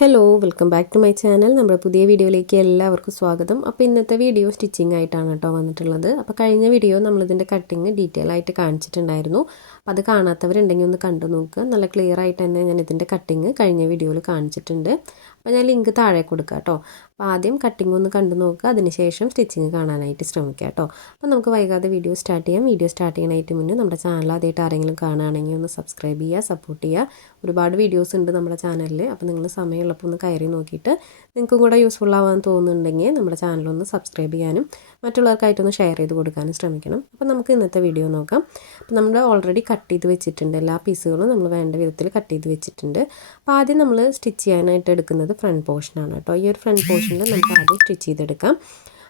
Hello welcome back to my channel. നമ്മുടെ പുതിയ വീഡിയോയിലേക്ക് എല്ലാവർക്കും സ്വാഗതം. അപ്പോൾ ഇന്നത്തെ വീഡിയോ സ്റ്റിച്ചിങ് ആയിട്ടാണ് കേട്ടോ വന്നിട്ടുള്ളത്. അപ്പോൾ കഴിഞ്ഞ വീഡിയോ നമ്മളിതിൻ്റെ കട്ടിങ് ഡീറ്റെയിൽ ആയിട്ട് കാണിച്ചിട്ടുണ്ടായിരുന്നു. അപ്പോൾ അത് കാണാത്തവരുണ്ടെങ്കിൽ ഒന്ന് കണ്ടു നോക്കുക. നല്ല ക്ലിയർ ആയിട്ട് തന്നെ ഞാൻ ഇതിൻ്റെ കട്ടിങ് കഴിഞ്ഞ വീഡിയോയിൽ കാണിച്ചിട്ടുണ്ട്. അപ്പോൾ ഞാൻ ലിങ്ക് താഴെ കൊടുക്കാം കേട്ടോ. അപ്പോൾ ആദ്യം കട്ടിങ് ഒന്ന് കണ്ടു നോക്കുക, അതിനുശേഷം സ്റ്റിച്ചിങ് കാണാനായിട്ട് ശ്രമിക്കുക കേട്ടോ. അപ്പോൾ നമുക്ക് വൈകാതെ വീഡിയോ സ്റ്റാർട്ട് ചെയ്യാം. വീഡിയോ സ്റ്റാർട്ട് ചെയ്യാനായിട്ട് മുന്നേ നമ്മുടെ ചാനൽ ആദ്യമായിട്ട് ആരെങ്കിലും കാണുകയാണെങ്കിൽ ഒന്ന് സബ്സ്ക്രൈബ് ചെയ്യുക, സപ്പോർട്ട് ചെയ്യുക. ഒരുപാട് വീഡിയോസ് ഉണ്ട് നമ്മുടെ ചാനലിൽ. അപ്പോൾ നിങ്ങൾ സമയമുള്ളപ്പോൾ ഒന്ന് കയറി നോക്കിയിട്ട് നിങ്ങൾക്കും കൂടെ യൂസ്ഫുൾ ആവാൻ തോന്നുന്നുണ്ടെങ്കിൽ നമ്മുടെ ചാനലൊന്ന് സബ്സ്ക്രൈബ് ചെയ്യാനും മറ്റുള്ളവർക്കായിട്ടൊന്ന് ഷെയർ ചെയ്ത് കൊടുക്കാനും ശ്രമിക്കണം. അപ്പോൾ നമുക്ക് ഇന്നത്തെ വീഡിയോ നോക്കാം. അപ്പോൾ നമ്മൾ ഓൾറെഡി കട്ട് ചെയ്ത് വെച്ചിട്ടുണ്ട്, എല്ലാ പീസുകളും നമ്മൾ വേണ്ട വിധത്തിൽ കട്ട് ചെയ്ത് വെച്ചിട്ടുണ്ട്. അപ്പോൾ ആദ്യം നമ്മൾ സ്റ്റിച്ച് ചെയ്യാനായിട്ട് എടുക്കുന്നത് ഫ്രണ്ട് പോർഷനാണ് കേട്ടോ. ഈ ഒരു ഫ്രണ്ട് പോർഷനിൽ നമുക്ക് ആദ്യം സ്റ്റിച്ച് ചെയ്തെടുക്കാം.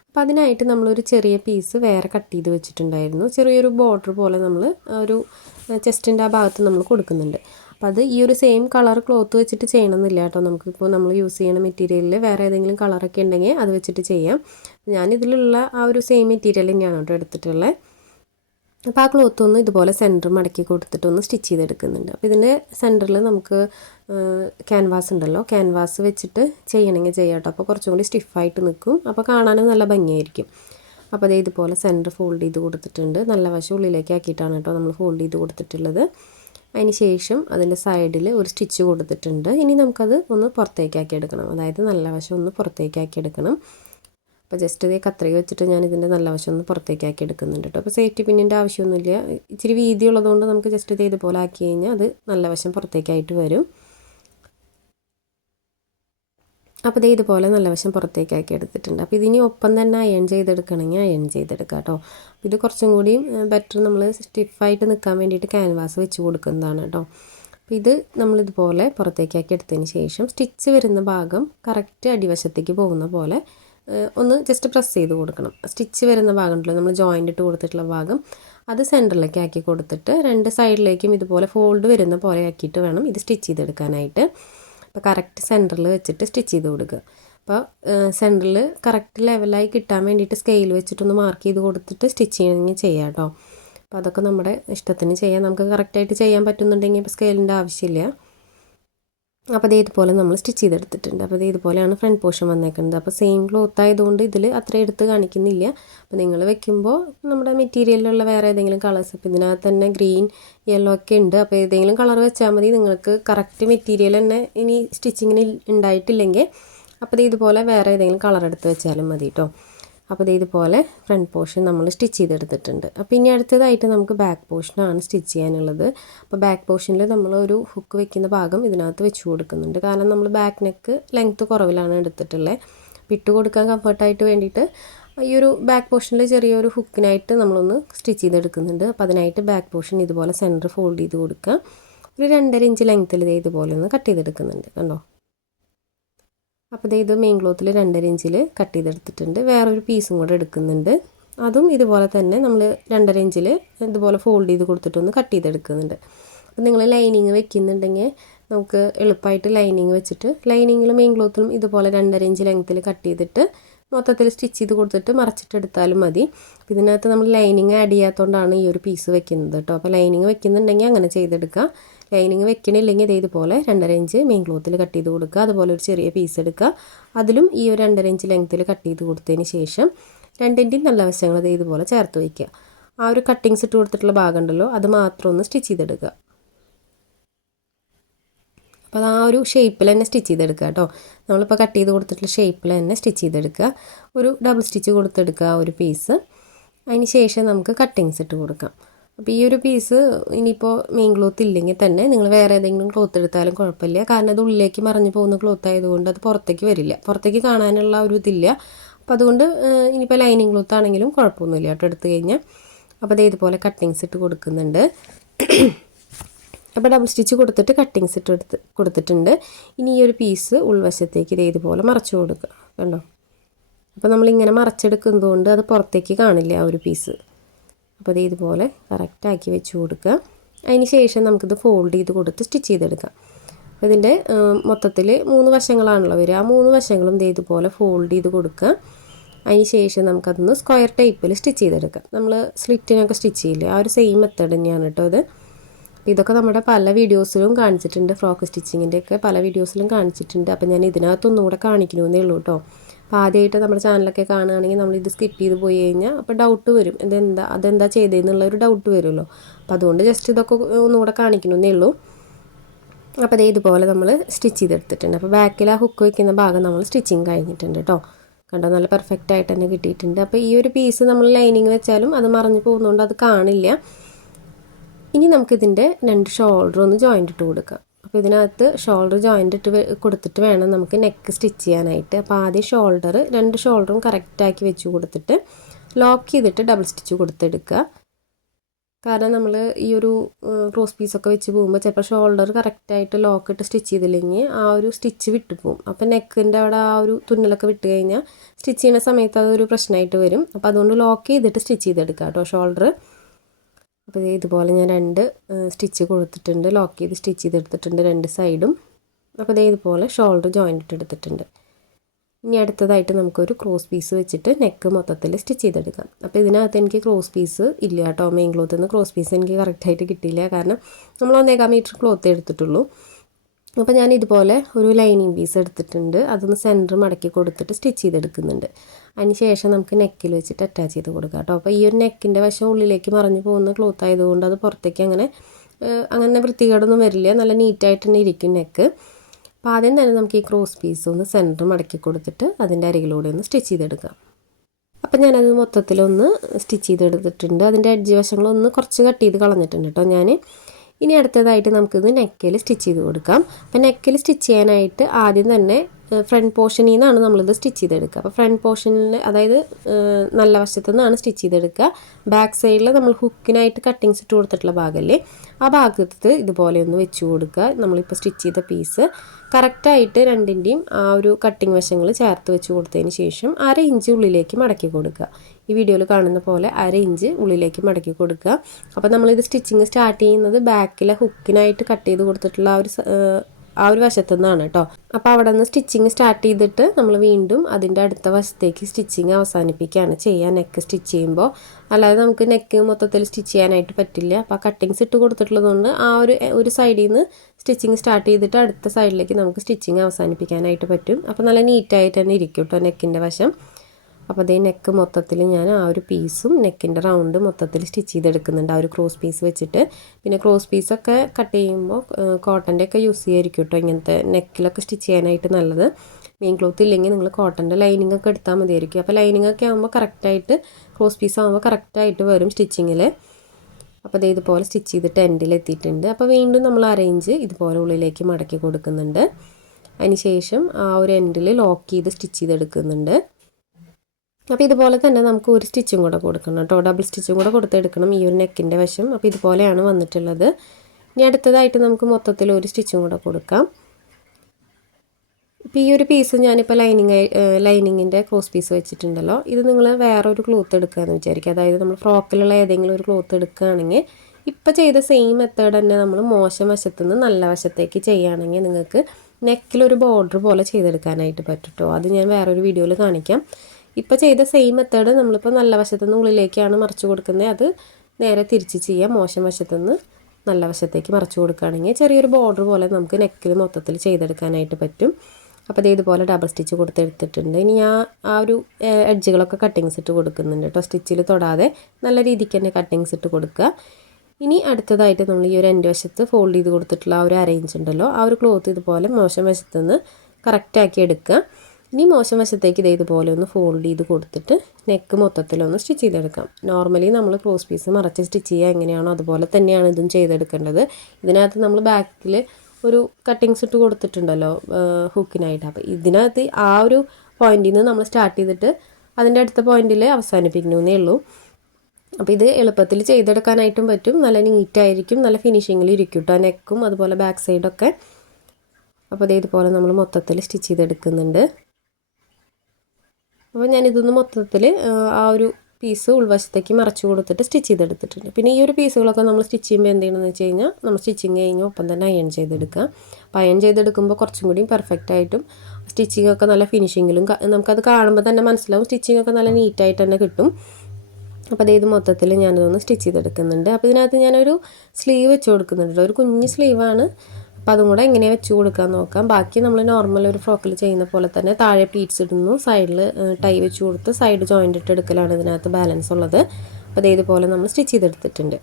അപ്പോൾ അതിനായിട്ട് നമ്മളൊരു ചെറിയ പീസ് വേറെ കട്ട് ചെയ്ത് വെച്ചിട്ടുണ്ടായിരുന്നു. ചെറിയൊരു ബോർഡർ പോലെ നമ്മൾ ഒരു ചെസ്റ്റിൻ്റെ ആ ഭാഗത്ത് നമ്മൾ കൊടുക്കുന്നുണ്ട്. അപ്പോൾ അത് ഈ ഒരു സെയിം കളർ ക്ലോത്ത് വെച്ചിട്ട് ചെയ്യണമെന്നില്ല കേട്ടോ. നമുക്കിപ്പോൾ നമ്മൾ യൂസ് ചെയ്യുന്ന മെറ്റീരിയലിൽ വേറെ ഏതെങ്കിലും കളറൊക്കെ ഉണ്ടെങ്കിൽ അത് വെച്ചിട്ട് ചെയ്യാം. ഞാനിതിലുള്ള ആ ഒരു സെയിം മെറ്റീരിയൽ തന്നെയാണ് കേട്ടോ എടുത്തിട്ടുള്ളത്. അപ്പോൾ ആ ക്ലോത്ത് ഒന്ന് ഇതുപോലെ സെൻറ്റർ മടക്കി കൊടുത്തിട്ടൊന്ന് സ്റ്റിച്ച് ചെയ്തെടുക്കുന്നുണ്ട്. അപ്പോൾ ഇതിൻ്റെ സെൻറ്ററിൽ നമുക്ക് ക്യാൻവാസ് ഉണ്ടല്ലോ, ക്യാൻവാസ് വെച്ചിട്ട് ചെയ്യണമെങ്കിൽ ചെയ്യാം കേട്ടോ. അപ്പോൾ കുറച്ചും കൂടി സ്റ്റിഫായിട്ട് നിൽക്കും, അപ്പോൾ കാണാനും നല്ല ഭംഗിയായിരിക്കും. അപ്പോൾ അതേ ഇതുപോലെ സെൻറ്റർ ഫോൾഡ് ചെയ്ത് കൊടുത്തിട്ടുണ്ട്. നല്ല വശം ഉള്ളിലേക്ക് ആക്കിയിട്ടാണ് കേട്ടോ നമ്മൾ ഫോൾഡ് ചെയ്ത് കൊടുത്തിട്ടുള്ളത്. അതിന് ശേഷം അതിൻ്റെ സൈഡിൽ ഒരു സ്റ്റിച്ച് കൊടുത്തിട്ടുണ്ട്. ഇനി നമുക്കത് ഒന്ന് പുറത്തേക്കാക്കി എടുക്കണം, അതായത് നല്ല വശം ഒന്ന് പുറത്തേക്കാക്കി എടുക്കണം. അപ്പോൾ ജസ്റ്റ് ഇതേ കത്രിക വെച്ചിട്ട് ഞാൻ ഇതിൻ്റെ നല്ല വശം ഒന്ന് പുറത്തേക്കാക്കി എടുക്കുന്നുണ്ട് കേട്ടോ. അപ്പോൾ സേഫ്റ്റി പിന്നിൻ്റെ ആവശ്യമൊന്നുമില്ല, ഇച്ചിരി വീതി ഉള്ളതുകൊണ്ട് നമുക്ക് ജസ്റ്റ് ഇത് ഇതുപോലെ ആക്കി കഴിഞ്ഞാൽ അത് നല്ല വശം പുറത്തേക്കായിട്ട് വരും. അപ്പോൾ ഇതേ ഇതുപോലെ നല്ല വശം പുറത്തേക്കാക്കി എടുത്തിട്ടുണ്ട്. അപ്പോൾ ഇതിനി ഒപ്പം തന്നെ അയൺ ചെയ്തെടുക്കണമെങ്കിൽ അയൺ ചെയ്തെടുക്കാം കേട്ടോ. ഇത് കുറച്ചും കൂടി ബെറ്റർ നമ്മൾ സ്റ്റിഫായിട്ട് നിൽക്കാൻ വേണ്ടിയിട്ട് ക്യാൻവാസ് വെച്ച് കൊടുക്കുന്നതാണ് കേട്ടോ. അപ്പോൾ ഇത് നമ്മളിതുപോലെ പുറത്തേക്കാക്കി എടുത്തതിന് ശേഷം സ്റ്റിച്ച് വരുന്ന ഭാഗം കറക്റ്റ് അടിവശത്തേക്ക് പോകുന്ന പോലെ ഒന്ന് ജസ്റ്റ് പ്രസ് ചെയ്ത് കൊടുക്കണം. സ്റ്റിച്ച് വരുന്ന ഭാഗമുണ്ടല്ലോ, നമ്മൾ ജോയിൻ്റ് ഇട്ട് കൊടുത്തിട്ടുള്ള ഭാഗം, അത് സെൻറ്ററിലേക്ക് ആക്കി കൊടുത്തിട്ട് രണ്ട് സൈഡിലേക്കും ഇതുപോലെ ഫോൾഡ് വരുന്ന പോലെ ആക്കിയിട്ട് വേണം ഇത് സ്റ്റിച്ച് ചെയ്തെടുക്കാനായിട്ട്. അപ്പോൾ കറക്റ്റ് സെൻറ്ററിൽ വെച്ചിട്ട് സ്റ്റിച്ച് ചെയ്ത് കൊടുക്കുക. അപ്പോൾ സെൻറ്ററിൽ കറക്റ്റ് ലെവലായി കിട്ടാൻ വേണ്ടിയിട്ട് സ്കെയിൽ വെച്ചിട്ടൊന്ന് മാർക്ക് ചെയ്ത് കൊടുത്തിട്ട് സ്റ്റിച്ച് ചെയ്യണമെങ്കിൽ ചെയ്യാം കേട്ടോ. അപ്പോൾ അതൊക്കെ നമ്മുടെ ഇഷ്ടത്തിന് ചെയ്യാം. നമുക്ക് കറക്റ്റായിട്ട് ചെയ്യാൻ പറ്റുന്നുണ്ടെങ്കിൽ ഇപ്പോൾ സ്കെയിലിൻ്റെ ആവശ്യമില്ല. അപ്പോൾ ഇതുപോലെ നമ്മൾ സ്റ്റിച്ച് ചെയ്തെടുത്തിട്ടുണ്ട്. അപ്പോൾ ഇതുപോലെയാണ് ഫ്രണ്ട് പോർഷൻ വന്നേക്കുന്നത്. അപ്പോൾ സെയിം ക്ലോത്ത് ആയതുകൊണ്ട് ഇതിൽ അത്ര എടുത്ത് കാണിക്കുന്നില്ല. അപ്പോൾ നിങ്ങൾ വെക്കുമ്പോൾ നമ്മുടെ മെറ്റീരിയലിലുള്ള വേറെ ഏതെങ്കിലും കളേഴ്സ്, അപ്പോൾ ഇതിനകത്ത് തന്നെ ഗ്രീൻ, യെല്ലോ ഒക്കെ ഉണ്ട്. അപ്പോൾ ഏതെങ്കിലും കളർ വെച്ചാൽ മതി. നിങ്ങൾക്ക് കറക്റ്റ് മെറ്റീരിയൽ തന്നെ ഇനി സ്റ്റിച്ചിങ്ങിന് ഉണ്ടായിട്ടില്ലെങ്കിൽ അപ്പോൾ ഇതുപോലെ വേറെ ഏതെങ്കിലും കളർ എടുത്ത് വെച്ചാലും മതി കേട്ടോ. അപ്പോൾ ഇതുപോലെ ഫ്രണ്ട് പോർഷൻ നമ്മൾ സ്റ്റിച്ച് ചെയ്തെടുത്തിട്ടുണ്ട്. അപ്പോൾ ഇനി അടുത്തതായിട്ട് നമുക്ക് ബാക്ക് പോർഷനാണ് സ്റ്റിച്ച് ചെയ്യാനുള്ളത്. അപ്പോൾ ബാക്ക് പോർഷനിൽ നമ്മൾ ഒരു ഹുക്ക് വെക്കുന്ന ഭാഗം ഇതിനകത്ത് വെച്ച് കൊടുക്കുന്നുണ്ട്. കാരണം നമ്മൾ ബാക്ക് നെക്ക് ലെങ്ത്ത് കുറവിലാണ് എടുത്തിട്ടുള്ളത്. വിട്ട് കൊടുക്കാൻ കംഫർട്ടായിട്ട് വേണ്ടിയിട്ട് ഈ ഒരു ബാക്ക് പോർഷനിൽ ചെറിയൊരു ഹുക്കിനായിട്ട് നമ്മളൊന്ന് സ്റ്റിച്ച് ചെയ്തെടുക്കുന്നുണ്ട്. അപ്പോൾ അതിനായിട്ട് ബാക്ക് പോർഷൻ ഇതുപോലെ സെൻറ്റർ ഫോൾഡ് ചെയ്ത് കൊടുക്കുക. ഒരു 2.5 ഇഞ്ച് ലെങ്ത്തിൽ ഇതുപോലെ ഒന്ന് കട്ട് ചെയ്തെടുക്കുന്നുണ്ട്. കണ്ടോ? അപ്പോൾ ഇത് മെയിൻ ക്ലോത്തിൽ 2.5 ഇഞ്ചിൽ കട്ട് ചെയ്തെടുത്തിട്ടുണ്ട്. വേറൊരു പീസും കൂടെ എടുക്കുന്നുണ്ട്. അതും ഇതുപോലെ തന്നെ നമ്മൾ 2.5 ഇഞ്ചിൽ ഇതുപോലെ ഫോൾഡ് ചെയ്ത് കൊടുത്തിട്ടൊന്ന് കട്ട് ചെയ്തെടുക്കുന്നുണ്ട്. അപ്പോൾ നിങ്ങൾ ലൈനിങ് വെക്കുന്നുണ്ടെങ്കിൽ നമുക്ക് എളുപ്പമായിട്ട് ലൈനിങ് വെച്ചിട്ട് ലൈനിങ്ങിലും മെയിൻ ക്ലോത്തിലും ഇതുപോലെ 2.5 ഇഞ്ച് ലെങ്ത്തിൽ കട്ട് ചെയ്തിട്ട് മൊത്തത്തിൽ സ്റ്റിച്ച് ചെയ്ത് കൊടുത്തിട്ട് മറച്ചിട്ടെടുത്താലും മതി. ഇതിനകത്ത് നമ്മൾ ലൈനിങ് ആഡ് ചെയ്യാത്തതുകൊണ്ടാണ് ഈ ഒരു പീസ് വെക്കുന്നത് കേട്ടോ. അപ്പോൾ ലൈനിങ് വെക്കുന്നുണ്ടെങ്കിൽ അങ്ങനെ ചെയ്തെടുക്കുക. ലൈനിങ് വെക്കണില്ലെങ്കിൽ ഇതുപോലെ 2.5 ഇഞ്ച് മെയിൻ ക്ലോത്തിൽ കട്ട് ചെയ്ത് കൊടുക്കുക. അതുപോലെ ഒരു ചെറിയ പീസ് എടുക്കുക, അതിലും ഈ ഒരു 2.5 ഇഞ്ച് ലെങ്ത്തിൽ കട്ട് ചെയ്ത് കൊടുത്തതിന് ശേഷം രണ്ടിൻ്റെയും നല്ല വശങ്ങൾ ഇതുപോലെ ചേർത്ത് വയ്ക്കുക. ആ ഒരു കട്ടിങ്സ് ഇട്ട് കൊടുത്തിട്ടുള്ള ഭാഗം ഉണ്ടല്ലോ, അത് മാത്രം ഒന്ന് സ്റ്റിച്ച് ചെയ്തെടുക്കുക. അപ്പോൾ അത് ആ ഒരു ഷേപ്പിൽ തന്നെ സ്റ്റിച്ച് ചെയ്തെടുക്കുക കേട്ടോ. നമ്മളിപ്പോൾ കട്ട് ചെയ്ത് കൊടുത്തിട്ടുള്ള ഷേപ്പിൽ തന്നെ സ്റ്റിച്ച് ചെയ്തെടുക്കുക. ഒരു ഡബിൾ സ്റ്റിച്ച് കൊടുത്തെടുക്കുക ഒരു പീസ്. അതിന് ശേഷം നമുക്ക് കട്ടിങ്സ് ഇട്ട് കൊടുക്കാം. അപ്പോൾ ഈ ഒരു പീസ് ഇനിയിപ്പോൾ മെയിൻ ക്ലോത്ത് ഇല്ലെങ്കിൽ തന്നെ നിങ്ങൾ വേറെ ഏതെങ്കിലും ക്ലോത്ത് എടുത്താലും കുഴപ്പമില്ല. കാരണം അത് ഉള്ളിലേക്ക് മറിഞ്ഞു പോകുന്ന ക്ലോത്ത് ആയതുകൊണ്ട് അത് പുറത്തേക്ക് വരില്ല, പുറത്തേക്ക് കാണാനുള്ള ഒരു ഇതില്ല. അപ്പോൾ അതുകൊണ്ട് ഇനിയിപ്പോൾ ലൈനിങ് ക്ലോത്ത് ആണെങ്കിലും കുഴപ്പമൊന്നുമില്ല കേട്ടോ എടുത്തു കഴിഞ്ഞാൽ. അപ്പോൾ ഇതുപോലെ കട്ടിങ്സ് ഇട്ട് കൊടുക്കുന്നുണ്ട്. അപ്പോൾ ഡബിൾ സ്റ്റിച്ച് കൊടുത്തിട്ട് കട്ടിങ്സ് ഇട്ട് കൊടുത്തിട്ടുണ്ട്. ഇനി ഈ ഒരു പീസ് ഉൾവശത്തേക്ക് ഇതുപോലെ മറച്ചു കൊടുക്കുക. കണ്ടോ? അപ്പോൾ നമ്മളിങ്ങനെ മറച്ചെടുക്കുന്നതുകൊണ്ട് അത് പുറത്തേക്ക് കാണില്ല ആ ഒരു പീസ്. അപ്പോൾ ഇതുപോലെ കറക്റ്റാക്കി വെച്ച് കൊടുക്കുക. അതിന് ശേഷം നമുക്കിത് ഫോൾഡ് ചെയ്ത് കൊടുത്ത് സ്റ്റിച്ച് ചെയ്തെടുക്കാം. അപ്പോൾ ഇതിൻ്റെ മൊത്തത്തിൽ 3 വശങ്ങളാണല്ലോ വരിക. ആ 3 വശങ്ങളും ഇതുപോലെ ഫോൾഡ് ചെയ്ത് കൊടുക്കുക. അതിന് ശേഷം നമുക്കതൊന്ന് സ്ക്വയർ ടൈപ്പിൽ സ്റ്റിച്ച് ചെയ്തെടുക്കാം. നമ്മൾ സ്ലിറ്റിനൊക്കെ സ്റ്റിച്ച് ചെയ്യില്ലേ, ആ ഒരു സെയിം മെത്തേഡ് തന്നെയാണ് കേട്ടോ ഇത്. അപ്പോൾ ഇതൊക്കെ നമ്മുടെ പല വീഡിയോസിലും കാണിച്ചിട്ടുണ്ട്, ഫ്രോക്ക് സ്റ്റിച്ചിങ്ങിൻ്റെയൊക്കെ പല വീഡിയോസിലും കാണിച്ചിട്ടുണ്ട്. അപ്പോൾ ഞാൻ ഇതിനകത്തൊന്നും കൂടെ കാണിക്കണമെന്നേ ഉള്ളൂ കേട്ടോ. അപ്പോൾ ആദ്യമായിട്ട് നമ്മുടെ ചാനലൊക്കെ കാണുകയാണെങ്കിൽ നമ്മളിത് സ്കിപ്പ് ചെയ്ത് പോയി കഴിഞ്ഞാൽ അപ്പോൾ ഡൗട്ട് വരും, അതെന്താ ചെയ്തതെന്നുള്ളൊരു ഡൗട്ട് വരുമല്ലോ. അപ്പോൾ അതുകൊണ്ട് ജസ്റ്റ് ഇതൊക്കെ ഒന്നുകൂടെ കാണിക്കണമെന്നേ ഉള്ളൂ. അപ്പോൾ അതേ ഇതുപോലെ നമ്മൾ സ്റ്റിച്ച് ചെയ്തെടുത്തിട്ടുണ്ട്. അപ്പോൾ ബാക്കിൽ ആ ഹുക്ക് വയ്ക്കുന്ന ഭാഗം നമ്മൾ സ്റ്റിച്ചിങ് കഴിഞ്ഞിട്ടുണ്ട് കേട്ടോ. കണ്ടോ, നല്ല പെർഫെക്റ്റ് ആയിട്ട് തന്നെ കിട്ടിയിട്ടുണ്ട്. അപ്പോൾ ഈ ഒരു പീസ് നമ്മൾ ലൈനിങ് വെച്ചാലും അത് മറിഞ്ഞു പോകുന്നതുകൊണ്ട് അത് കാണില്ല. ഇനി നമുക്കിതിൻ്റെ 2 ഷോൾഡർ ഒന്ന് ജോയിൻ്റ് ഇട്ട് കൊടുക്കാം. അപ്പോൾ ഇതിനകത്ത് ഷോൾഡർ ജോയിൻ്റ് ഇട്ട് കൊടുത്തിട്ട് വേണം നമുക്ക് നെക്ക് സ്റ്റിച്ച് ചെയ്യാനായിട്ട്. അപ്പോൾ ആദ്യം 2 ഷോൾഡറും കറക്റ്റാക്കി വെച്ച് കൊടുത്തിട്ട് ലോക്ക് ചെയ്തിട്ട് ഡബിൾ സ്റ്റിച്ച് കൊടുത്തെടുക്കുക. കാരണം നമ്മൾ ഈ ഒരു ക്രോസ് പീസൊക്കെ വെച്ച് പോകുമ്പോൾ ചിലപ്പോൾ ഷോൾഡർ കറക്റ്റായിട്ട് ലോക്ക് ഇട്ട് സ്റ്റിച്ച് ചെയ്തില്ലെങ്കിൽ ആ ഒരു സ്റ്റിച്ച് വിട്ടു പോകും. അപ്പോൾ നെക്കിൻ്റെ അവിടെ ആ ഒരു തുന്നലൊക്കെ വിട്ട് കഴിഞ്ഞാൽ സ്റ്റിച്ച് ചെയ്യുന്ന സമയത്ത് അതൊരു പ്രശ്നമായിട്ട് വരും. അപ്പോൾ അതുകൊണ്ട് ലോക്ക് ചെയ്തിട്ട് സ്റ്റിച്ച് ചെയ്തെടുക്കുക കേട്ടോ ഷോൾഡർ. അപ്പോൾ ഇതുപോലെ ഞാൻ 2 സ്റ്റിച്ച് കൊടുത്തിട്ടുണ്ട്, ലോക്ക് ചെയ്ത് സ്റ്റിച്ച് ചെയ്തെടുത്തിട്ടുണ്ട് 2 സൈഡും. അപ്പോൾ ഇതുപോലെ ഷോൾഡർ ജോയിൻ്റ് ഇട്ട് എടുത്തിട്ടുണ്ട്. ഇനി അടുത്തതായിട്ട് നമുക്കൊരു ക്രോസ് പീസ് വെച്ചിട്ട് നെക്ക് മൊത്തത്തിൽ സ്റ്റിച്ച് ചെയ്തെടുക്കാം. അപ്പോൾ ഇതിനകത്ത് എനിക്ക് ക്രോസ് പീസ് ഇല്ല കേട്ടോ. മെയിൻ ക്ലോത്തിൽ നിന്ന് ക്രോസ് പീസ് എനിക്ക് കറക്റ്റായിട്ട് കിട്ടിയില്ല, കാരണം നമ്മൾ 1.25 മീറ്റർ ക്ലോത്ത് എടുത്തിട്ടുള്ളൂ. അപ്പോൾ ഞാൻ ഇതുപോലെ ഒരു ലൈനിങ് പീസ് എടുത്തിട്ടുണ്ട്, അതൊന്ന് സെൻറ്റർ മടക്കി കൊടുത്തിട്ട് സ്റ്റിച്ച് ചെയ്തെടുക്കുന്നുണ്ട്. അതിന് ശേഷം നമുക്ക് നെക്കിൽ വെച്ചിട്ട് അറ്റാച്ച് ചെയ്ത് കൊടുക്കാം കേട്ടോ. അപ്പോൾ ഈ ഒരു നെക്കിൻ്റെ വശം ഉള്ളിലേക്ക് മറിഞ്ഞു പോകുന്ന ക്ലോത്ത് ആയതുകൊണ്ട് അത് പുറത്തേക്ക് അങ്ങനെ വൃത്തികേടൊന്നും വരില്ല, നല്ല നീറ്റായിട്ട് തന്നെ ഇരിക്കും നെക്ക്. അപ്പോൾ ആദ്യം തന്നെ നമുക്ക് ഈ ക്രോസ് പീസ് ഒന്ന് സെൻറ്റർ മടക്കി കൊടുത്തിട്ട് അതിൻ്റെ അരികിലൂടെ ഒന്ന് സ്റ്റിച്ച് ചെയ്തെടുക്കാം. അപ്പം ഞാനത് മൊത്തത്തിലൊന്ന് സ്റ്റിച്ച് ചെയ്തെടുത്തിട്ടുണ്ട്. അതിൻ്റെ എഡ്ജ് വശങ്ങളൊന്ന് കുറച്ച് കട്ട് ചെയ്ത് കളഞ്ഞിട്ടുണ്ട് കേട്ടോ ഞാൻ. ഇനി അടുത്തതായിട്ട് നമുക്കിത് നെക്കിൽ സ്റ്റിച്ച് ചെയ്ത് കൊടുക്കാം. അപ്പോൾ നെക്കിൽ സ്റ്റിച്ച് ചെയ്യാനായിട്ട് ആദ്യം തന്നെ ഫ്രണ്ട് പോർഷനിൽ നിന്നാണ് നമ്മളിത് സ്റ്റിച്ച് ചെയ്തെടുക്കുക. അപ്പോൾ ഫ്രണ്ട് പോർഷനിൽ, അതായത് നല്ല വശത്തു നിന്നാണ് സ്റ്റിച്ച് ചെയ്തെടുക്കുക. ബാക്ക് സൈഡിൽ നമ്മൾ ഹുക്കിനായിട്ട് കട്ടിങ്സ് ഇട്ട് കൊടുത്തിട്ടുള്ള ഭാഗമല്ലേ, ആ ഭാഗത്ത് ഇതുപോലെ ഒന്ന് വെച്ച് കൊടുക്കുക. നമ്മളിപ്പോൾ സ്റ്റിച്ച് ചെയ്ത പീസ് കറക്റ്റായിട്ട് രണ്ടിൻ്റെയും ആ ഒരു കട്ടിങ് വശങ്ങൾ ചേർത്ത് വെച്ച് കൊടുത്തതിന് ശേഷം 1/2 ഇഞ്ച് ഉള്ളിലേക്ക് മടക്കി കൊടുക്കുക. ഈ വീഡിയോയിൽ കാണുന്ന പോലെ 1/2 ഇഞ്ച് ഉള്ളിലേക്ക് മടക്കി കൊടുക്കുക. അപ്പോൾ നമ്മളിത് സ്റ്റിച്ചിങ് സ്റ്റാർട്ട് ചെയ്യുന്നത് ബാക്കിലെ ഹുക്കിനായിട്ട് കട്ട് ചെയ്ത് കൊടുത്തിട്ടുള്ള ആ ഒരു വശത്തു നിന്നാണ് കേട്ടോ. അപ്പോൾ അവിടെ നിന്ന് സ്റ്റിച്ചിങ് സ്റ്റാർട്ട് ചെയ്തിട്ട് നമ്മൾ വീണ്ടും അതിൻ്റെ അടുത്ത വശത്തേക്ക് സ്റ്റിച്ചിങ് അവസാനിപ്പിക്കുകയാണ് ചെയ്യുക നെക്ക് സ്റ്റിച്ച് ചെയ്യുമ്പോൾ. അല്ലാതെ നമുക്ക് നെക്ക് മൊത്തത്തിൽ സ്റ്റിച്ച് ചെയ്യാനായിട്ട് പറ്റില്ല. അപ്പോൾ കട്ടിങ്സ് ഇട്ട് കൊടുത്തിട്ടുള്ളതുകൊണ്ട് ആ ഒരു സൈഡിൽ നിന്ന് സ്റ്റിച്ചിങ് സ്റ്റാർട്ട് ചെയ്തിട്ട് അടുത്ത സൈഡിലേക്ക് നമുക്ക് സ്റ്റിച്ചിങ് അവസാനിപ്പിക്കാനായിട്ട് പറ്റും. അപ്പോൾ നല്ല നീറ്റായിട്ട് തന്നെ ഇരിക്കും കേട്ടോ നെക്കിൻ്റെ വശം. അപ്പോൾ അതേ നെക്ക് മൊത്തത്തിൽ ഞാൻ ആ ഒരു പീസും നെക്കിൻ്റെ റൗണ്ട് മൊത്തത്തിൽ സ്റ്റിച്ച് ചെയ്തെടുക്കുന്നുണ്ട്, ആ ഒരു ക്രോസ് പീസ് വെച്ചിട്ട്. പിന്നെ ക്രോസ് പീസൊക്കെ കട്ട് ചെയ്യുമ്പോൾ കോട്ടൻ്റെ ഒക്കെ യൂസ് ചെയ്യായിരിക്കും കേട്ടോ ഇങ്ങനത്തെ നെക്കിലൊക്കെ സ്റ്റിച്ച് ചെയ്യാനായിട്ട് നല്ലത്. മെയിൻ ക്ലോത്ത് ഇല്ലെങ്കിൽ നിങ്ങൾ കോട്ടൻ്റെ ലൈനിങ് ഒക്കെ എടുത്താൽ മതിയായിരിക്കും. അപ്പോൾ ലൈനിങ് ഒക്കെ ആകുമ്പോൾ കറക്റ്റായിട്ട്, ക്രോസ് പീസ് ആകുമ്പോൾ കറക്റ്റായിട്ട് വരും സ്റ്റിച്ചിങ്ങിൽ. അപ്പോൾ അതേ ഇതുപോലെ സ്റ്റിച്ച് ചെയ്തിട്ട് എൻഡിൽ എത്തിയിട്ടുണ്ട്. അപ്പോൾ വീണ്ടും നമ്മൾ 1/2 ഇഞ്ച് ഇതുപോലെ ഉള്ളിലേക്ക് മടക്കി കൊടുക്കുന്നുണ്ട്. അതിന് ശേഷം ആ ഒരു എൻഡിൽ ലോക്ക് ചെയ്ത് സ്റ്റിച്ച് ചെയ്തെടുക്കുന്നുണ്ട്. അപ്പോൾ ഇതുപോലെ തന്നെ നമുക്ക് ഒരു സ്റ്റിച്ചും കൂടെ കൊടുക്കണം കേട്ടോ, ഡബിൾ സ്റ്റിച്ചും കൂടെ കൊടുത്തെടുക്കണം ഈ ഒരു നെക്കിൻ്റെ വശം. അപ്പോൾ ഇതുപോലെയാണ് വന്നിട്ടുള്ളത്. ഇനി അടുത്തതായിട്ട് നമുക്ക് മൊത്തത്തിൽ ഒരു സ്റ്റിച്ചും കൂടെ കൊടുക്കാം. ഇപ്പോൾ ഈ ഒരു പീസ് ഞാനിപ്പോൾ ലൈനിങ്ങിൻ്റെ ക്രോസ് പീസ് വെച്ചിട്ടുണ്ടല്ലോ, ഇത് നിങ്ങൾ വേറൊരു ക്ലോത്ത് എടുക്കുകയെന്ന് വിചാരിക്കുക. അതായത് നമ്മൾ ഫ്രോക്കിലുള്ള ഏതെങ്കിലും ഒരു ക്ലോത്ത് എടുക്കുകയാണെങ്കിൽ ഇപ്പോൾ ചെയ്ത സെയിം മെത്തേഡ് തന്നെ നമ്മൾ മോശം വശത്തു നിന്ന് നല്ല വശത്തേക്ക് ചെയ്യുകയാണെങ്കിൽ നിങ്ങൾക്ക് നെക്കിലൊരു ബോർഡർ പോലെ ചെയ്തെടുക്കാനായിട്ട് പറ്റും കേട്ടോ. അത് ഞാൻ വേറൊരു വീഡിയോയിൽ കാണിക്കാം. ഇപ്പോൾ ചെയ്ത സെയിം മെത്തേഡ് നമ്മളിപ്പോൾ നല്ല വശത്തുനിന്ന് ഉള്ളിലേക്കാണ് മറിച്ച് കൊടുക്കുന്നത്, അത് നേരെ തിരിച്ച് ചെയ്യാം. മോശം വശത്തുനിന്ന് നല്ല വശത്തേക്ക് മറിച്ച് കൊടുക്കുകയാണെങ്കിൽ ചെറിയൊരു ബോർഡർ പോലെ നമുക്ക് നെക്കിൽ മൊത്തത്തിൽ ചെയ്തെടുക്കാനായിട്ട് പറ്റും. അപ്പോൾ ഇതുപോലെ ഡബിൾ സ്റ്റിച്ച് കൊടുത്തെടുത്തിട്ടുണ്ട്. ഇനി ആ ഒരു എഡ്ജുകളൊക്കെ കട്ടിങ്സ് ഇട്ട് കൊടുക്കുന്നുണ്ട് കേട്ടോ, സ്റ്റിച്ചിൽ തൊടാതെ നല്ല രീതിക്ക് തന്നെ കട്ടിങ്സ് ഇട്ട് കൊടുക്കുക. ഇനി അടുത്തതായിട്ട് നമ്മൾ ഈ ഒരു എൻഡ് വശത്ത് ഫോൾഡ് ചെയ്ത് കൊടുത്തിട്ടുള്ള ആ ഒരു അറേഞ്ച് ഉണ്ടല്ലോ, ആ ഒരു ക്ലോത്ത് ഇതുപോലെ മോശം വശത്തുനിന്ന് കറക്റ്റാക്കി എടുക്കുക. ഇനി മോശം വശത്തേക്ക് ഇതുപോലെ ഒന്ന് ഫോൾഡ് ചെയ്ത് കൊടുത്തിട്ട് നെക്ക് മൊത്തത്തിലൊന്ന് സ്റ്റിച്ച് ചെയ്തെടുക്കാം. നോർമലി നമ്മൾ ക്രോസ് പീസ് മറച്ച് സ്റ്റിച്ച് ചെയ്യുക എങ്ങനെയാണോ അതുപോലെ തന്നെയാണ് ഇതും ചെയ്തെടുക്കേണ്ടത്. ഇതിനകത്ത് നമ്മൾ ബാക്കിൽ ഒരു കട്ടിങ്സ് ഇട്ട് കൊടുത്തിട്ടുണ്ടല്ലോ ഹുക്കിനായിട്ട്. അപ്പോൾ ഇതിനകത്ത് ആ ഒരു പോയിന്റിൽ നിന്ന് നമ്മൾ സ്റ്റാർട്ട് ചെയ്തിട്ട് അതിൻ്റെ അടുത്ത പോയിന്റിൽ അവസാനിപ്പിക്കണമെന്നേ ഉള്ളൂ. അപ്പോൾ ഇത് എളുപ്പത്തിൽ ചെയ്തെടുക്കാനായിട്ടും പറ്റും, നല്ല നീറ്റായിരിക്കും, നല്ല ഫിനിഷിങ്ങിൽ ഇരിക്കും കേട്ടോ നെക്കും അതുപോലെ ബാക്ക് സൈഡൊക്കെ. അപ്പോൾ ഇതുപോലെ നമ്മൾ മൊത്തത്തിൽ സ്റ്റിച്ച് ചെയ്തെടുക്കുന്നുണ്ട്. അപ്പോൾ ഞാനിതൊന്ന് മൊത്തത്തിൽ ആ ഒരു പീസ് ഉൾവശത്തേക്ക് മറച്ചു കൊടുത്തിട്ട് സ്റ്റിച്ച് ചെയ്തെടുത്തിട്ടുണ്ട്. പിന്നെ ഈ ഒരു പീസുകളൊക്കെ നമ്മൾ സ്റ്റിച്ച് ചെയ്യുമ്പോൾ എന്ത് ചെയ്യണമെന്ന് വെച്ച് കഴിഞ്ഞാൽ നമ്മൾ സ്റ്റിച്ചിങ് കഴിഞ്ഞ് ഒപ്പം തന്നെ അയൺ ചെയ്തെടുക്കുക. അപ്പോൾ അയൺ ചെയ്തെടുക്കുമ്പോൾ കുറച്ചും കൂടി പെർഫെക്റ്റ് ആയിട്ടും സ്റ്റിച്ചിങ് ഒക്കെ നല്ല ഫിനിഷിങ്ങിലും നമുക്കത് കാണുമ്പോൾ തന്നെ മനസ്സിലാവും, സ്റ്റിച്ചിങ് ഒക്കെ നല്ല നീറ്റായിട്ട് തന്നെ കിട്ടും. അപ്പോൾ ഇത് മൊത്തത്തിൽ ഞാനതൊന്ന് സ്റ്റിച്ച് ചെയ്തെടുക്കുന്നുണ്ട്. അപ്പോൾ ഇതിനകത്ത് ഞാനൊരു സ്ലീവ് വെച്ച് കൊടുക്കുന്നുണ്ട്, ഒരു കുഞ്ഞ് സ്ലീവാണ്. അപ്പോൾ അതും കൂടെ എങ്ങനെ വെച്ച് കൊടുക്കാൻ നോക്കാം. ബാക്കി നമ്മൾ നോർമൽ ഒരു ഫ്രോക്കിൽ ചെയ്യുന്ന പോലെ തന്നെ താഴെ പ്ലീറ്റ്സ് ഇടുന്നു, സൈഡിൽ ടൈ വെച്ച് കൊടുത്ത് സൈഡ് ജോയിൻ്റ് ഇട്ട് എടുക്കലാണ് ഇതിനകത്ത് ബാലൻസ് ഉള്ളത്. അപ്പോൾ ഇതുപോലെ നമ്മൾ സ്റ്റിച്ച് ചെയ്തെടുത്തിട്ടുണ്ട്.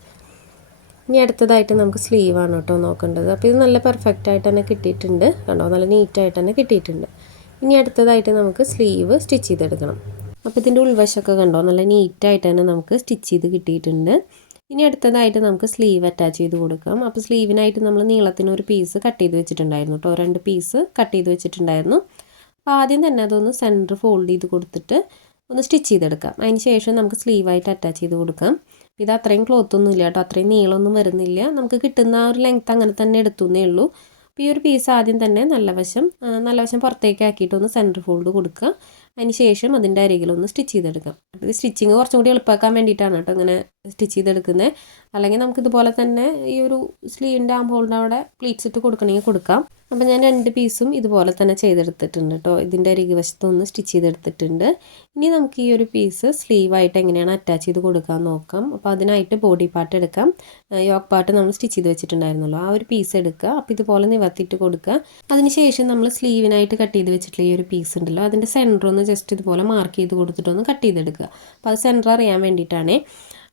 ഇനി അടുത്തതായിട്ട് നമുക്ക് സ്ലീവാണ് കേട്ടോ നോക്കേണ്ടത്. അപ്പോൾ ഇത് നല്ല പെർഫെക്റ്റ് ആയിട്ട് തന്നെ കിട്ടിയിട്ടുണ്ട് കണ്ടോ, നല്ല നീറ്റായിട്ട് തന്നെ കിട്ടിയിട്ടുണ്ട്. ഇനി അടുത്തതായിട്ട് നമുക്ക് സ്ലീവ് സ്റ്റിച്ച് ചെയ്തെടുക്കണം. അപ്പോൾ ഇതിൻ്റെ ഉൾവശമൊക്കെ കണ്ടോ നല്ല നീറ്റായിട്ട് തന്നെ നമുക്ക് സ്റ്റിച്ച് ചെയ്ത് കിട്ടിയിട്ടുണ്ട്. ഇനി അടുത്തതായിട്ട് നമുക്ക് സ്ലീവ് അറ്റാച്ച് ചെയ്ത് കൊടുക്കാം. അപ്പോൾ സ്ലീവിനായിട്ട് നമ്മൾ നീളത്തിന് ഒരു പീസ് കട്ട് ചെയ്ത് വെച്ചിട്ടുണ്ടായിരുന്നു കേട്ടോ, 2 പീസ് കട്ട് ചെയ്ത് വെച്ചിട്ടുണ്ടായിരുന്നു. അപ്പോൾ ആദ്യം തന്നെ അതൊന്ന് സെൻറ്റർ ഫോൾഡ് ചെയ്ത് കൊടുത്തിട്ട് ഒന്ന് സ്റ്റിച്ച് ചെയ്തെടുക്കാം. അതിന് ശേഷം നമുക്ക് സ്ലീവായിട്ട് അറ്റാച്ച് ചെയ്ത് കൊടുക്കാം. ഇത് അത്രയും ക്ലോത്തൊന്നും ഇല്ല കേട്ടോ, അത്രയും നീളമൊന്നും വരുന്നില്ല, നമുക്ക് കിട്ടുന്ന ആ ഒരു ലെങ്ത്ത് അങ്ങനെ തന്നെ എടുത്തുന്നേ ഉള്ളൂ. അപ്പോൾ ഈ ഒരു പീസ് ആദ്യം തന്നെ നല്ല വശം പുറത്തേക്ക് ആക്കിയിട്ടൊന്ന് സെൻറ്റർ ഫോൾഡ് കൊടുക്കുക. അതിന് ശേഷം അതിൻ്റെ അരികിലൊന്ന് സ്റ്റിച്ച് ചെയ്തെടുക്കാം. അപ്പോൾ ഇത് സ്റ്റിച്ചിങ് കുറച്ചും കൂടി എളുപ്പമാക്കാൻ വേണ്ടിയിട്ടാണ് കേട്ടോ ഇങ്ങനെ സ്റ്റിച്ച് ചെയ്തെടുക്കുന്നത്. അല്ലെങ്കിൽ നമുക്കിതുപോലെ തന്നെ ഈ ഒരു സ്ലീവിൻ്റെ ആം ഹോളിൻ്റെ അവിടെ പ്ലീറ്റ്സ് ഇട്ട് കൊടുക്കണമെങ്കിൽ കൊടുക്കാം. അപ്പോൾ ഞാൻ 2 പീസും ഇതുപോലെ തന്നെ ചെയ്തെടുത്തിട്ടുണ്ട് കേട്ടോ, ഇതിൻ്റെ അരികു വശത്തൊന്ന് സ്റ്റിച്ച് ചെയ്തെടുത്തിട്ടുണ്ട്. ഇനി നമുക്ക് ഈ ഒരു പീസ് സ്ലീവായിട്ട് എങ്ങനെയാണ് അറ്റാച്ച് ചെയ്ത് കൊടുക്കാൻ നോക്കാം. അപ്പോൾ അതിനായിട്ട് ബോഡി പാർട്ട് എടുക്കാം. യോക്ക് പാർട്ട് നമ്മൾ സ്റ്റിച്ച് ചെയ്ത് വെച്ചിട്ടുണ്ടായിരുന്നല്ലോ, ആ ഒരു പീസ് എടുക്കുക. അപ്പോൾ ഇതുപോലെ നിവർത്തിയിട്ട് കൊടുക്കുക. അതിനുശേഷം നമ്മൾ സ്ലീവിനായിട്ട് കട്ട് ചെയ്ത് വെച്ചിട്ടുള്ള ഈ ഒരു പീസ് ഉണ്ടല്ലോ, അതിൻ്റെ സെൻറ്റർ ഒന്ന് ജസ്റ്റ് ഇതുപോലെ മാർക്ക് ചെയ്ത് കൊടുത്തിട്ടൊന്ന് കട്ട് ചെയ്തെടുക്കുക. അപ്പോൾ അത് സെൻറ്റർ അറിയാൻ വേണ്ടിയിട്ടാണ്.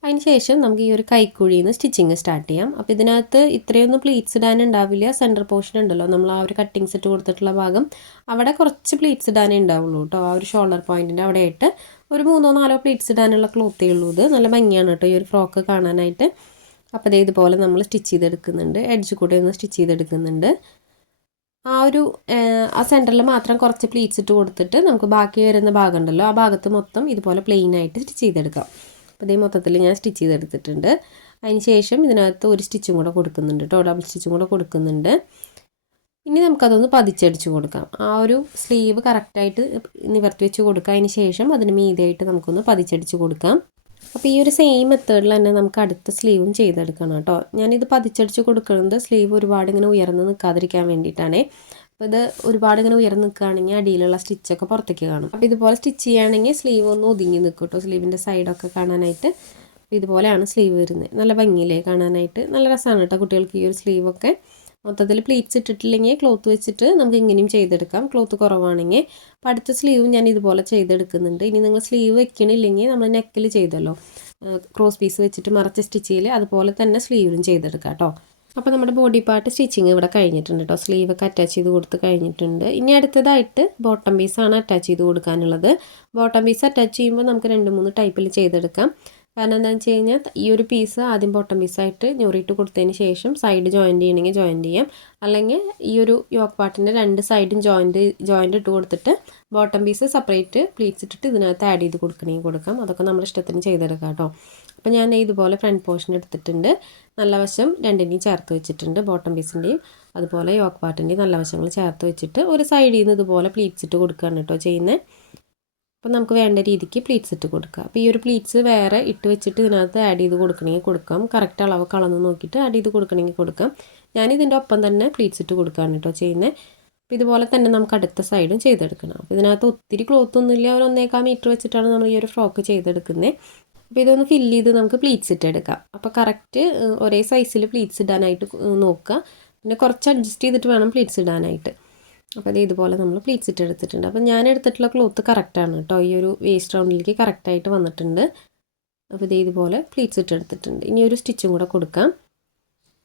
അതിന് ശേഷം നമുക്ക് ഈ ഒരു കൈക്കുഴിയിൽ നിന്ന് സ്റ്റിച്ചിങ് സ്റ്റാർട്ട് ചെയ്യാം. അപ്പോൾ ഇതിനകത്ത് ഇത്രയൊന്നും പ്ലീറ്റ്സ് ഇടാനുണ്ടാവില്ല. സെൻറ്റർ പോർഷൻ ഉണ്ടല്ലോ, നമ്മൾ ആ ഒരു കട്ടിങ് സെറ്റ് കൊടുത്തിട്ടുള്ള ഭാഗം, അവിടെ കുറച്ച് പ്ലീറ്റ്സ് ഇടാനേ ഉണ്ടാവുള്ളൂ കേട്ടോ. ആ ഒരു ഷോൾഡർ പോയിൻറ്റിൻ്റെ അവിടെയായിട്ട് ഒരു 3-4 പ്ലീറ്റ്സ് ഇടാനുള്ള ക്ലോത്തേ ഉള്ളൂ. ഇത് നല്ല ഭംഗിയാണ് കേട്ടോ ഈ ഒരു ഫ്രോക്ക് കാണാനായിട്ട്. അപ്പോൾ ഇതുപോലെ നമ്മൾ സ്റ്റിച്ച് ചെയ്തെടുക്കുന്നുണ്ട്, എഡ്ജ് കൂടെ ഒന്ന് സ്റ്റിച്ച് ചെയ്തെടുക്കുന്നുണ്ട്. ആ സെൻറ്ററിൽ മാത്രം കുറച്ച് പ്ലീറ്റ്സ് ഇട്ട് കൊടുത്തിട്ട് നമുക്ക് ബാക്കി വരുന്ന ഭാഗം ഉണ്ടല്ലോ, ആ ഭാഗത്ത് മൊത്തം ഇതുപോലെ പ്ലെയിൻ ആയിട്ട് സ്റ്റിച്ച് ചെയ്തെടുക്കാം. അപ്പോൾ മൊത്തത്തിൽ ഞാൻ സ്റ്റിച്ച് ചെയ്തെടുത്തിട്ടുണ്ട്. അതിന് ശേഷം ഇതിനകത്ത് ഒരു സ്റ്റിച്ചും കൂടെ കൊടുക്കുന്നുണ്ട് കേട്ടോ, ഡബിൾ സ്റ്റിച്ചും കൂടെ കൊടുക്കുന്നുണ്ട്. ഇനി നമുക്കതൊന്ന് പതിച്ചടിച്ച് കൊടുക്കാം. ആ ഒരു സ്ലീവ് കറക്റ്റായിട്ട് നിവർത്തി വെച്ച് കൊടുക്കുക. അതിന് ശേഷം അതിന് മീതെയായിട്ട് നമുക്കൊന്ന് പതിച്ചടിച്ച് കൊടുക്കാം. അപ്പോൾ ഈ ഒരു സെയിം മെത്തേഡിൽ തന്നെ നമുക്ക് അടുത്ത സ്ലീവും ചെയ്തെടുക്കണം കേട്ടോ. ഞാനിത് പതിച്ചടിച്ച് കൊടുക്കുന്നത് സ്ലീവ് ഒരുപാട് ഇങ്ങനെ ഉയർന്ന് നിൽക്കാതിരിക്കാൻ വേണ്ടിയിട്ടാണ്. അപ്പോൾ ഇത് ഒരുപാട് ഇങ്ങനെ ഉയർന്ന് നിൽക്കുകയാണെങ്കിൽ അടിയിലുള്ള സ്റ്റിച്ചൊക്കെ പുറത്തേക്ക് കാണും. അപ്പോൾ ഇതുപോലെ സ്റ്റിച്ച് ചെയ്യുകയാണെങ്കിൽ സ്ലീവ് ഒന്ന് ഒതുങ്ങി നിൽക്കും കേട്ടോ, സ്ലീവിൻ്റെ സൈഡൊക്കെ കാണാനായിട്ട്. അപ്പോൾ ഇതുപോലെയാണ് സ്ലീവ് വരുന്നത്. നല്ല ഭംഗിയിലേ കാണാനായിട്ട്, നല്ല രസമാണ് കേട്ടോ കുട്ടികൾക്ക് ഈ ഒരു സ്ലീവൊക്കെ. മൊത്തത്തിൽ പ്ലീറ്റ്സ് ഇട്ടിട്ടില്ലെങ്കിൽ ക്ലോത്ത് വെച്ചിട്ട് നമുക്ക് ഇങ്ങനെയും ചെയ്തെടുക്കാം, ക്ലോത്ത് കുറവാണെങ്കിൽ. അപ്പോൾ അടുത്ത സ്ലീവും ഞാൻ ഇതുപോലെ ചെയ്തെടുക്കുന്നുണ്ട്. ഇനി നിങ്ങൾ സ്ലീവ് വെക്കണില്ലെങ്കിൽ നമ്മൾ നെക്കിൽ ചെയ്തല്ലോ, ക്രോസ് പീസ് വെച്ചിട്ട് മറച്ച് സ്റ്റിച്ച് ചെയ്യില്ലേ, അതുപോലെ തന്നെ സ്ലീവിലും ചെയ്തെടുക്കാം കേട്ടോ. അപ്പോൾ നമ്മുടെ ബോഡി പാർട്ട് സ്റ്റിച്ചിങ് ഇവിടെ കഴിഞ്ഞിട്ടുണ്ട് കേട്ടോ, സ്ലീവൊക്കെ അറ്റാച്ച് ചെയ്ത് കൊടുത്ത് കഴിഞ്ഞിട്ടുണ്ട്. ഇനി അടുത്തതായിട്ട് ബോട്ടം പീസാണ് അറ്റാച്ച് ചെയ്ത് കൊടുക്കാനുള്ളത്. ബോട്ടം പീസ് അറ്റാച്ച് ചെയ്യുമ്പോൾ നമുക്ക് 2-3 ടൈപ്പിൽ ചെയ്തെടുക്കാം. കാരണം എന്താണെന്ന് വെച്ച് കഴിഞ്ഞാൽ ഈ ഒരു പീസ് ആദ്യം ബോട്ടം പീസായിട്ട് ഞൊറിയിട്ട് കൊടുത്തതിന് ശേഷം സൈഡ് ജോയിൻറ്റ് ചെയ്യണമെങ്കിൽ ജോയിൻറ്റ് ചെയ്യാം. അല്ലെങ്കിൽ ഈ ഒരു യോക്ക് പാർട്ടിൻ്റെ 2 സൈഡും ജോയിൻറ്റ് ഇട്ട് കൊടുത്തിട്ട് ബോട്ടം പീസ് സെപ്പറേറ്റ് പ്ലീറ്റ്സ് ഇട്ടിട്ട് ഇതിനകത്ത് ആഡ് ചെയ്ത് കൊടുക്കണമെങ്കിൽ കൊടുക്കാം. അതൊക്കെ നമ്മുടെ ഇഷ്ടത്തിന് ചെയ്തെടുക്കാം കേട്ടോ. അപ്പോൾ ഞാൻ ഇതുപോലെ ഫ്രണ്ട് പോർഷൻ എടുത്തിട്ടുണ്ട്, നല്ല വശം 2നെയും ചേർത്ത് വെച്ചിട്ടുണ്ട്, ബോട്ടം പീസിൻ്റെയും അതുപോലെ യോക്ക് പാർട്ടിൻ്റെയും നല്ല വശങ്ങൾ ചേർത്ത് വെച്ചിട്ട് ഒരു സൈഡിൽ നിന്ന് ഇതുപോലെ പ്ലീറ്റ്സ് ഇട്ട് കൊടുക്കുകയാണ് കേട്ടോ ചെയ്യുന്നത്. അപ്പോൾ നമുക്ക് വേണ്ട രീതിക്ക് പ്ലീറ്റ്സ് ഇട്ട് കൊടുക്കുക. അപ്പോൾ ഈ ഒരു പ്ലീറ്റ്സ് വേറെ ഇട്ട് വെച്ചിട്ട് ഇതിനകത്ത് ആഡ് ചെയ്ത് കൊടുക്കണമെങ്കിൽ കൊടുക്കാം, കറക്റ്റ് അളവ് കളന്ന് നോക്കിയിട്ട് ആഡ് ചെയ്ത് കൊടുക്കണമെങ്കിൽ കൊടുക്കാം. ഞാനിതിൻ്റെ ഒപ്പം തന്നെ പ്ലീറ്റ്സ് ഇട്ട് കൊടുക്കുകയാണ് കേട്ടോ ചെയ്യുന്നത്. അപ്പോൾ ഇതുപോലെ തന്നെ നമുക്ക് അടുത്ത സൈഡും ചെയ്തെടുക്കണം. അപ്പോൾ ഇതിനകത്ത് ഒത്തിരി ക്ലോത്ത് ഒന്നുമില്ല, ഒരു 1.25 മീറ്റർ വെച്ചിട്ടാണ് നമ്മൾ ഈ ഒരു ഫ്രോക്ക് ചെയ്തെടുക്കുന്നത്. അപ്പോൾ ഇതൊന്ന് ഫില്ല് ചെയ്ത് നമുക്ക് പ്ലീറ്റ്സ് ഇട്ടെടുക്കാം. അപ്പോൾ കറക്റ്റ് ഒരേ സൈസിൽ പ്ലീറ്റ്സ് ഇടാനായിട്ട് നോക്കുക, പിന്നെ കുറച്ച് അഡ്ജസ്റ്റ് ചെയ്തിട്ട് വേണം പ്ലീറ്റ്സ് ഇടാനായിട്ട്. അപ്പോൾ ഇതുപോലെ നമ്മൾ പ്ലീറ്റ്സ് ഇട്ടെടുത്തിട്ടുണ്ട്. അപ്പോൾ ഞാൻ എടുത്തിട്ടുള്ള ക്ലോത്ത് കറക്റ്റാണ് കേട്ടോ, ഈ ഒരു വേസ്റ്റ് റൗണ്ടിലേക്ക് കറക്റ്റായിട്ട് വന്നിട്ടുണ്ട്. അപ്പോൾ ഇതുപോലെ പ്ലീറ്റ്സ് ഇട്ടെടുത്തിട്ടുണ്ട്. ഇനി ഒരു സ്റ്റിച്ചും കൂടെ കൊടുക്കാം.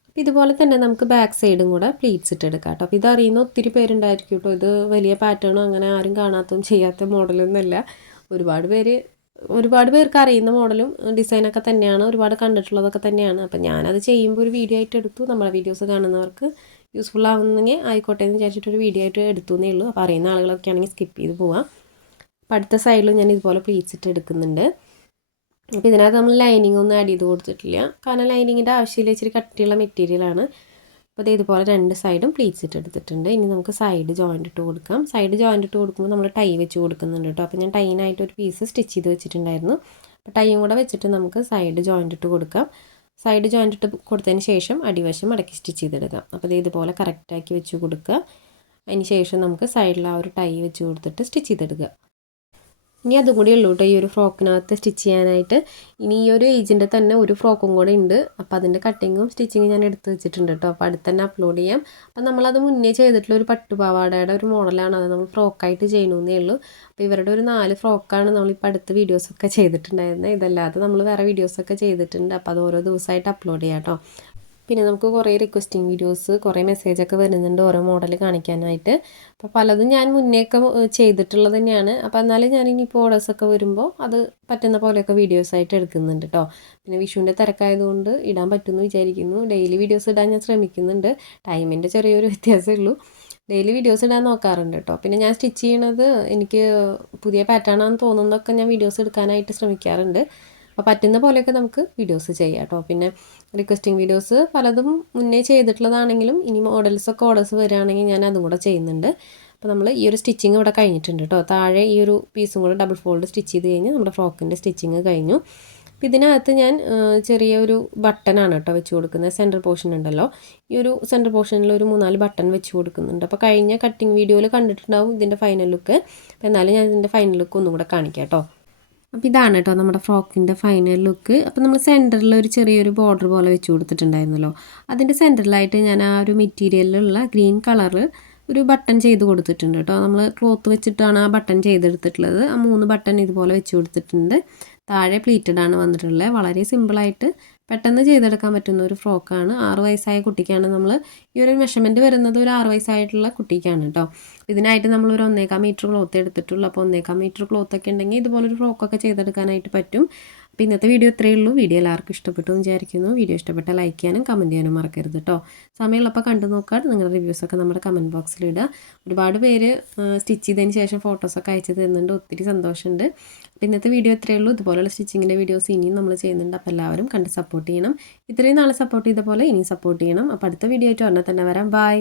അപ്പോൾ ഇതുപോലെ തന്നെ നമുക്ക് ബാക്ക് സൈഡും കൂടെ പ്ലീറ്റ്സ് ഇട്ടെടുക്കാം കേട്ടോ. അപ്പോൾ ഇതറിയുന്ന ഒത്തിരി പേരുണ്ടായിരിക്കും കേട്ടോ, ഇത് വലിയ പാറ്റേണും അങ്ങനെ ആരും കാണാത്തതും ചെയ്യാത്ത മോഡലൊന്നുമല്ല. ഒരുപാട് പേർക്ക് അറിയുന്ന മോഡലും ഡിസൈനൊക്കെ തന്നെയാണ്, ഒരുപാട് കണ്ടിട്ടുള്ളതൊക്കെ തന്നെയാണ്. അപ്പം ഞാനത് ചെയ്യുമ്പോൾ ഒരു വീഡിയോ ആയിട്ട് എടുത്തു, നമ്മുടെ വീഡിയോസ് കാണുന്നവർക്ക് യൂസ്ഫുൾ ആവുന്നെങ്കിൽ ആയിക്കോട്ടെ എന്ന് വിചാരിച്ചിട്ടൊരു വീഡിയോ ആയിട്ട് എടുത്തു എന്നേ ഉള്ളൂ. അപ്പോൾ അറിയുന്ന ആളുകളൊക്കെ ആണെങ്കിൽ സ്കിപ്പ് ചെയ്ത് പോവാം. അപ്പോൾ അടുത്ത സൈഡിലും ഞാൻ ഇതുപോലെ പ്ലീറ്റ്സ് ഇട്ട് എടുക്കുന്നുണ്ട്. അപ്പോൾ ഇതിനകത്ത് നമ്മൾ ലൈനിങ് ഒന്നും ആഡ് ചെയ്ത് കൊടുത്തിട്ടില്ല, കാരണം ലൈനിങ്ങിൻ്റെ ആവശ്യമില്ല, ഇച്ചിരി കട്ടിയുള്ള മെറ്റീരിയലാണ്. അപ്പോൾ ഇതുപോലെ 2 സൈഡും പ്ലീറ്റ്സ് ഇട്ട് എടുത്തിട്ടുണ്ട്. ഇനി നമുക്ക് സൈഡ് ജോയിൻറ്റ് ഇട്ട് കൊടുക്കാം. സൈഡ് ജോയിൻറ്റ് ഇട്ട് കൊടുക്കുമ്പോൾ നമ്മൾ ടൈ വെച്ച് കൊടുക്കുന്നുണ്ട് കേട്ടോ. അപ്പോൾ ഞാൻ ടൈനായിട്ട് ഒരു പീസ് സ്റ്റിച്ച് ചെയ്ത് വെച്ചിട്ടുണ്ടായിരുന്നു. അപ്പോൾ ടൈയും കൂടെ വെച്ചിട്ട് നമുക്ക് സൈഡ് ജോയിൻറ്റ് ഇട്ട് കൊടുക്കാം. സൈഡ് ജോയിൻറ്റ് ഇട്ട് കൊടുത്തതിന് ശേഷം അടിവശം മടക്കി സ്റ്റിച്ച് ചെയ്തെടുക്കാം. അപ്പോൾ ഇതുപോലെ കറക്റ്റാക്കി വെച്ച് കൊടുക്കുക. അതിന് ശേഷം നമുക്ക് സൈഡിൽ ആ ഒരു ടൈ വെച്ച് കൊടുത്തിട്ട് സ്റ്റിച്ച് ചെയ്തെടുക്കുക. ഇനി അതും കൂടി ഉള്ളൂ കേട്ടോ ഈ ഒരു ഫ്രോക്കിനകത്ത് സ്റ്റിച്ച് ചെയ്യാനായിട്ട്. ഇനി ഈ ഒരു ഏജിൻ്റെ തന്നെ ഒരു ഫ്രോക്കും കൂടെ ഉണ്ട്. അപ്പോൾ അതിൻ്റെ കട്ടിങ്ങും സ്റ്റിച്ചിങ്ങും ഞാൻ എടുത്ത് വെച്ചിട്ടുണ്ട് കേട്ടോ. അപ്പോൾ അടുത്ത് തന്നെ അപ്ലോഡ് ചെയ്യാം. അപ്പോൾ നമ്മളത് മുന്നേ ചെയ്തിട്ടുള്ള ഒരു പട്ടുപാവാടയുടെ ഒരു മോഡലാണ്. അത് നമ്മൾ ഫ്രോക്കായിട്ട് ചെയ്യണമെന്നേ ഉള്ളൂ. അപ്പോൾ ഇവരുടെ ഒരു 4 ഫ്രോക്കാണ് നമ്മളിപ്പോൾ അടുത്ത വീഡിയോസൊക്കെ ചെയ്തിട്ടുണ്ടായിരുന്നത്. ഇതല്ലാതെ നമ്മൾ വേറെ വീഡിയോസൊക്കെ ചെയ്തിട്ടുണ്ട്. അപ്പോൾ അത് ഓരോ ദിവസമായിട്ട് അപ്ലോഡ് ചെയ്യാം കേട്ടോ. പിന്നെ നമുക്ക് കുറേ റിക്വസ്റ്റിംഗ് വീഡിയോസ്, കുറേ മെസ്സേജൊക്കെ വരുന്നുണ്ട് ഓരോ മോഡൽ കാണിക്കാനായിട്ട്. അപ്പോൾ പലതും ഞാൻ മുന്നേയൊക്കെ ചെയ്തിട്ടുള്ളത് തന്നെയാണ്. അപ്പോൾ എന്നാലും ഞാനിനിയിപ്പോൾ ഓർഡേഴ്സൊക്കെ വരുമ്പോൾ അത് പറ്റുന്ന പോലെയൊക്കെ വീഡിയോസായിട്ട് എടുക്കുന്നുണ്ട് കേട്ടോ. പിന്നെ വിഷുവിൻ്റെ തിരക്കായതുകൊണ്ട് ഇടാൻ പറ്റുമെന്ന് വിചാരിക്കുന്നു. ഡെയിലി വീഡിയോസ് ഇടാൻ ഞാൻ ശ്രമിക്കുന്നുണ്ട്. ടൈമിൻ്റെ ചെറിയൊരു വ്യത്യാസമേ ഉള്ളൂ. ഡെയിലി വീഡിയോസ് ഇടാൻ നോക്കാറുണ്ട് കേട്ടോ. പിന്നെ ഞാൻ സ്റ്റിച്ച് ചെയ്യണത് എനിക്ക് പുതിയ പാറ്റേൺ ആണെന്ന് തോന്നുന്നതൊക്കെ ഞാൻ വീഡിയോസ് എടുക്കാനായിട്ട് ശ്രമിക്കാറുണ്ട്. അപ്പോൾ പറ്റുന്ന പോലെയൊക്കെ നമുക്ക് വീഡിയോസ് ചെയ്യാം കേട്ടോ. പിന്നെ റിക്വസ്റ്റിംഗ് വീഡിയോസ് പലതും മുന്നേ ചെയ്തിട്ടുള്ളതാണെങ്കിലും ഇനി മോഡൽസൊക്കെ ഓർഡേഴ്സ് വരികയാണെങ്കിൽ ഞാൻ അതും കൂടെ ചെയ്യുന്നുണ്ട്. അപ്പോൾ നമ്മൾ ഈ ഒരു സ്റ്റിച്ചിങ് ഇവിടെ കഴിഞ്ഞിട്ടുണ്ട് കേട്ടോ. താഴെ ഈ ഒരു പീസും കൂടെ ഡബിൾ ഫോൾഡ് സ്റ്റിച്ച് ചെയ്ത് കഴിഞ്ഞ് നമ്മുടെ ഫ്രോക്കിൻ്റെ സ്റ്റിച്ചിങ് കഴിഞ്ഞു. അപ്പോൾ ഇതിനകത്ത് ഞാൻ ചെറിയൊരു ബട്ടനാണ് കേട്ടോ വെച്ച് കൊടുക്കുന്നത്. സെൻറ്റർ പോർഷൻ ഉണ്ടല്ലോ, ഈ ഒരു സെൻറ്റർ പോർഷനിൽ ഒരു 3-4 ബട്ടൺ വെച്ച് കൊടുക്കുന്നുണ്ട്. അപ്പോൾ കഴിഞ്ഞ കട്ടിങ് വീഡിയോയിൽ കണ്ടിട്ടുണ്ടാവും ഇതിൻ്റെ ഫൈനൽ ലുക്ക്. അപ്പോൾ എന്നാലും ഞാൻ ഇതിൻ്റെ ഫൈനൽ ലുക്ക് ഒന്നും കൂടെ കാണിക്കാം കേട്ടോ. അപ്പോൾ ഇതാണ് കേട്ടോ നമ്മുടെ ഫ്രോക്കിൻ്റെ ഫൈനൽ ലുക്ക്. അപ്പോൾ നമ്മൾ സെൻറ്ററിൽ ഒരു ചെറിയൊരു ബോർഡർ പോലെ വെച്ച് കൊടുത്തിട്ടുണ്ടായിരുന്നല്ലോ, അതിൻ്റെ സെൻറ്ററിലായിട്ട് ഞാൻ ആ ഒരു മെറ്റീരിയലിലുള്ള ഗ്രീൻ കളറ് ഒരു ബട്ടൺ ചെയ്ത് കൊടുത്തിട്ടുണ്ട് കേട്ടോ. നമ്മൾ ക്ലോത്ത് വെച്ചിട്ടാണ് ആ ബട്ടൺ ചെയ്തെടുത്തിട്ടുള്ളത്. ആ 3 ബട്ടൺ ഇതുപോലെ വെച്ച് കൊടുത്തിട്ടുണ്ട്. താഴെ പ്ലീറ്റഡ് ആണ് വന്നിട്ടുള്ളത്. വളരെ സിമ്പിളായിട്ട് പെട്ടെന്ന് ചെയ്തെടുക്കാൻ പറ്റുന്ന ഒരു ഫ്രോക്കാണ്. 6 വയസ്സായ കുട്ടിക്കാണ് നമ്മൾ ഈ ഒരു മെഷർമെൻറ്റ് വരുന്നത്. ഒരു 6 വയസ്സായിട്ടുള്ള കുട്ടിക്കാണ് കേട്ടോ. ഇതിനായിട്ട് നമ്മളൊരു 1.25 മീറ്റർ ക്ലോത്ത് എടുത്തിട്ടുള്ളൂ. അപ്പോൾ 1.25 മീറ്റർ ക്ലോത്തൊക്കെ ഉണ്ടെങ്കിൽ ഇതുപോലൊരു ഫ്രോക്കൊക്കെ ചെയ്തെടുക്കാനായിട്ട് പറ്റും. അപ്പോൾ ഇന്നത്തെ വീഡിയോ ഇത്രയേ ഉള്ളൂ. വീഡിയോ എല്ലാവർക്കും ഇഷ്ടപ്പെട്ടു എന്ന് വിചാരിക്കുന്നു. വീഡിയോ ഇഷ്ടപ്പെട്ടാൽ ലൈക്ക് ചെയ്യാനും കമൻറ്റ് ചെയ്യാനും മറക്കരുത് കേട്ടോ. സമയമുള്ളപ്പോൾ കണ്ടു നോക്കാം. നിങ്ങളുടെ റിവ്യൂസൊക്കെ നമ്മുടെ കമൻറ്റ് ബോക്സിലിടുക. ഒരുപാട് പേര് സ്റ്റിച്ച് ചെയ്തതിന് ശേഷം ഫോട്ടോസൊക്കെ അയച്ചു തരുന്നുണ്ട്. ഒത്തിരി സന്തോഷമുണ്ട്. അപ്പോൾ ഇന്നത്തെ വീഡിയോ ഇത്രയേ ഉള്ളൂ. ഇതുപോലുള്ള സ്റ്റിച്ചിങ്ങിൻ്റെ വീഡിയോസ് ഇനിയും നമ്മൾ ചെയ്യുന്നുണ്ട്. അപ്പോൾ എല്ലാവരും കണ്ട് സപ്പോർട്ട് ചെയ്യണം. ഇത്രയും നാളെ സപ്പോർട്ട് ചെയ്ത പോലെ ഇനിയും സപ്പോർട്ട് ചെയ്യണം. അപ്പോൾ അടുത്ത വീഡിയോ ആയിട്ട് ഉടനെ തന്നെ വരാം. ബൈ.